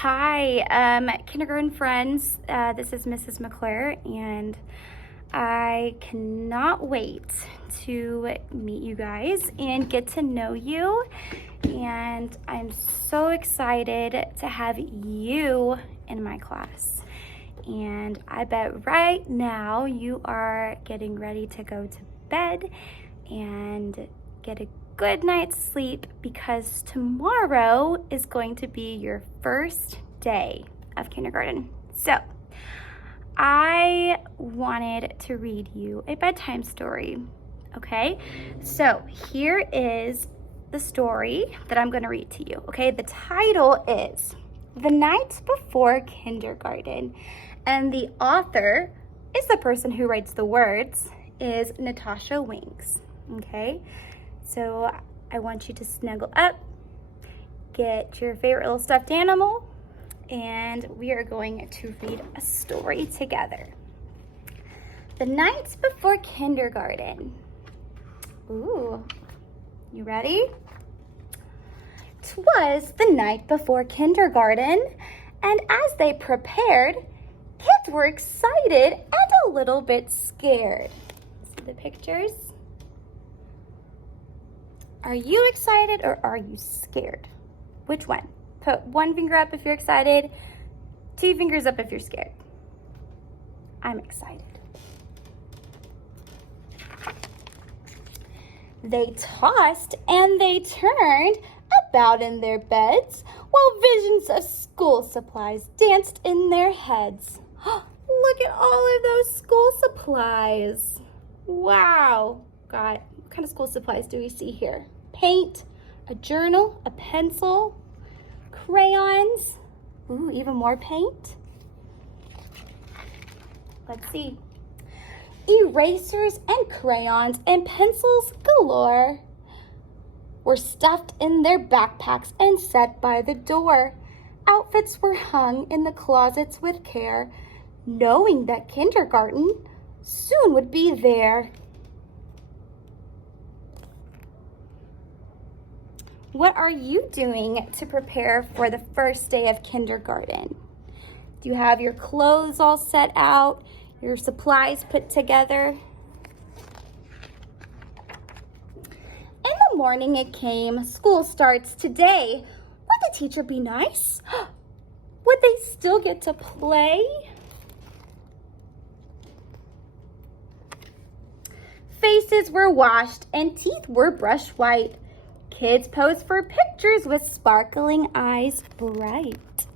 Hi, kindergarten friends. This is Mrs. McClure, and I cannot wait to meet you guys and get to know you. And I'm so excited to have you in my class. And I bet right now you are getting ready to go to bed and get a good night's sleep, because tomorrow is going to be your first day of kindergarten. So I wanted to read you a bedtime story. Okay, so here is the story that I'm going to read to you. Okay, the title is The Night Before Kindergarten, and the author is the person who writes the words, is Natasha Winks. Okay, so I want you to snuggle up, get your favorite little stuffed animal, and we are going to read a story together. The Night Before Kindergarten. Ooh, you ready? 'Twas the night before kindergarten, and as they prepared, kids were excited and a little bit scared. See the pictures? Are you excited or are you scared? Which one? Put one finger up if you're excited, two fingers up if you're scared. I'm excited. They tossed and they turned about in their beds, while visions of school supplies danced in their heads. Look at all of those school supplies. Wow. God, what kind of school supplies do we see here? Paint, a journal, a pencil, crayons. Ooh, even more paint. Let's see. Erasers and crayons and pencils galore were stuffed in their backpacks and set by the door. Outfits were hung in the closets with care, knowing that kindergarten soon would be there. What are you doing to prepare for the first day of kindergarten? Do you have your clothes all set out, your supplies put together? In the morning it came, school starts today. Would the teacher be nice? Would they still get to play? Faces were washed and teeth were brushed white. Kids posed for pictures with sparkling eyes bright.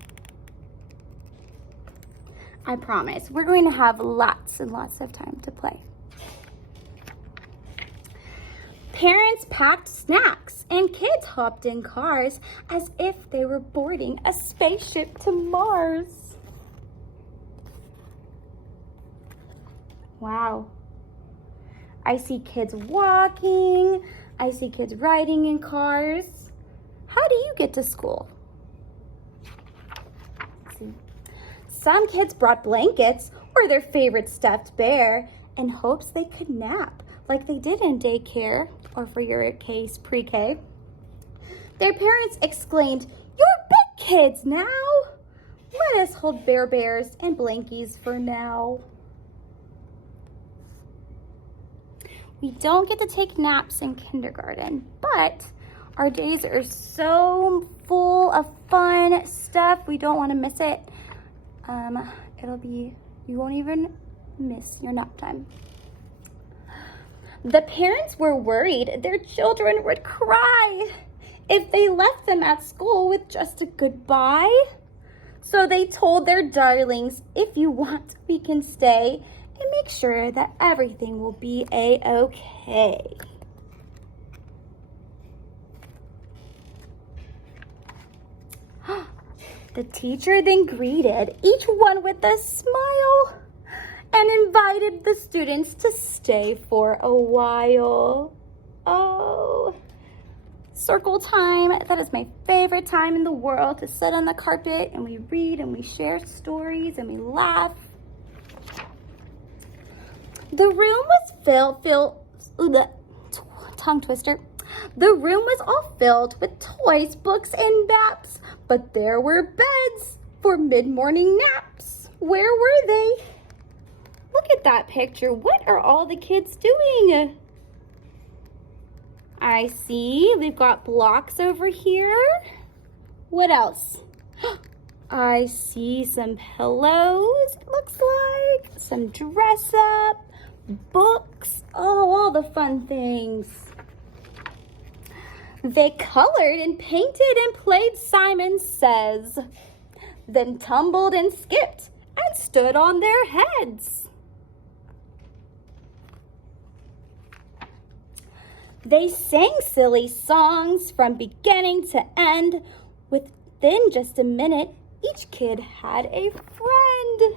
I promise, we're going to have lots and lots of time to play. Parents packed snacks and kids hopped in cars as if they were boarding a spaceship to Mars. Wow. I see kids walking. I see kids riding in cars. How do you get to school? Let's see. Some kids brought blankets or their favorite stuffed bear in hopes they could nap like they did in daycare, or for your case, pre-K. Their parents exclaimed, "You're big kids now. Let us hold bears and blankies for now." We don't get to take naps in kindergarten, but our days are so full of fun stuff. We don't want to miss it. You won't even miss your nap time. The parents were worried their children would cry if they left them at school with just a goodbye. So they told their darlings, "If you want, we can stay and make sure that everything will be a-okay." The teacher then greeted each one with a smile and invited the students to stay for a while. Oh, circle time. That is my favorite time in the world, to sit on the carpet and we read and we share stories and we laugh. The room was tongue twister. The room was all filled with toys, books, and maps, but there were beds for mid-morning naps. Where were they? Look at that picture. What are all the kids doing? I see we've got blocks over here. What else? I see some pillows, it looks like, some dress up, books, oh, all the fun things. They colored and painted and played Simon Says, then tumbled and skipped and stood on their heads. They sang silly songs from beginning to end. Within just a minute, each kid had a friend.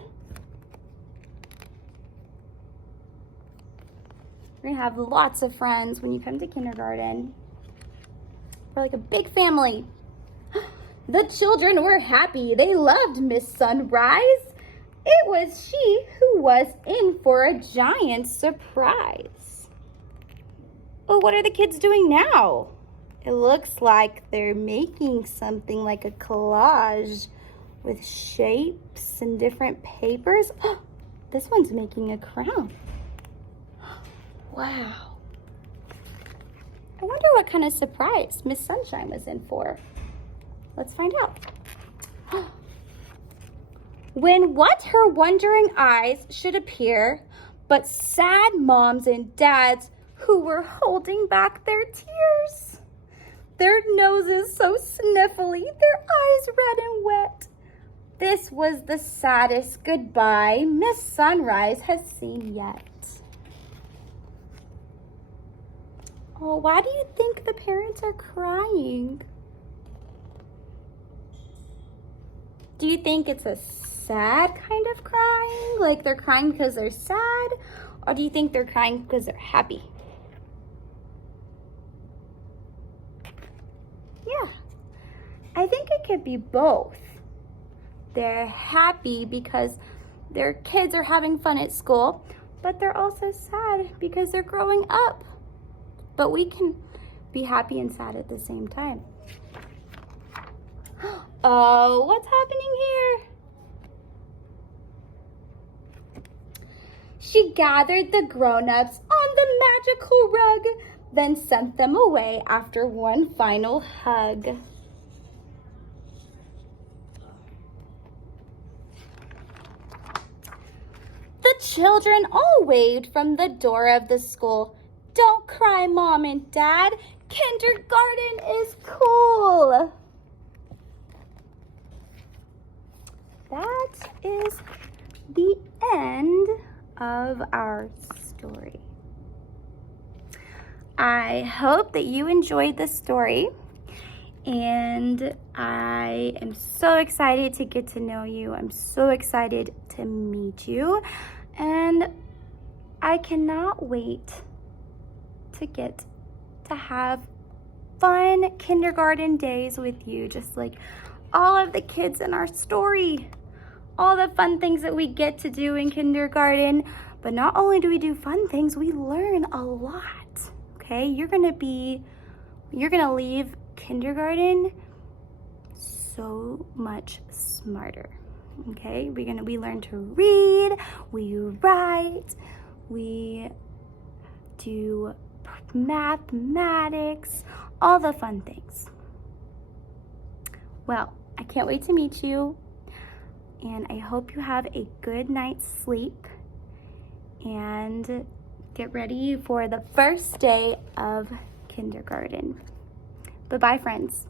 You're gonna have lots of friends when you come to kindergarten. We're like a big family. The children were happy. They loved Miss Sunrise. It was she who was in for a giant surprise. Well, what are the kids doing now? It looks like they're making something like a collage with shapes and different papers. Oh, this one's making a crown. Wow. I wonder what kind of surprise Miss Sunshine was in for. Let's find out. When what her wondering eyes should appear, but sad moms and dads who were holding back their tears. Their noses so sniffly, their eyes red and wet. This was the saddest goodbye Miss Sunrise has seen yet. Oh, why do you think the parents are crying? Do you think it's a sad kind of crying? Like they're crying because they're sad? Or do you think they're crying because they're happy? Yeah, I think it could be both. They're happy because their kids are having fun at school, but they're also sad because they're growing up. But we can be happy and sad at the same time. Oh, what's happening here? She gathered the grown-ups on the magical rug, then sent them away after one final hug. The children all waved from the door of the school. Don't cry, Mom and Dad. Kindergarten is cool. That is the end of our story. I hope that you enjoyed this story, and I am so excited to get to know you. I'm so excited to meet you, and I cannot wait to get to have fun kindergarten days with you, just like all of the kids in our story. All the fun things that we get to do in kindergarten. But not only do we do fun things, we learn a lot, okay? You're gonna leave kindergarten so much smarter, okay? We learn to read, we write, we do mathematics, all the fun things. Well, I can't wait to meet you, and I hope you have a good night's sleep and get ready for the first day of kindergarten. Bye-bye, friends.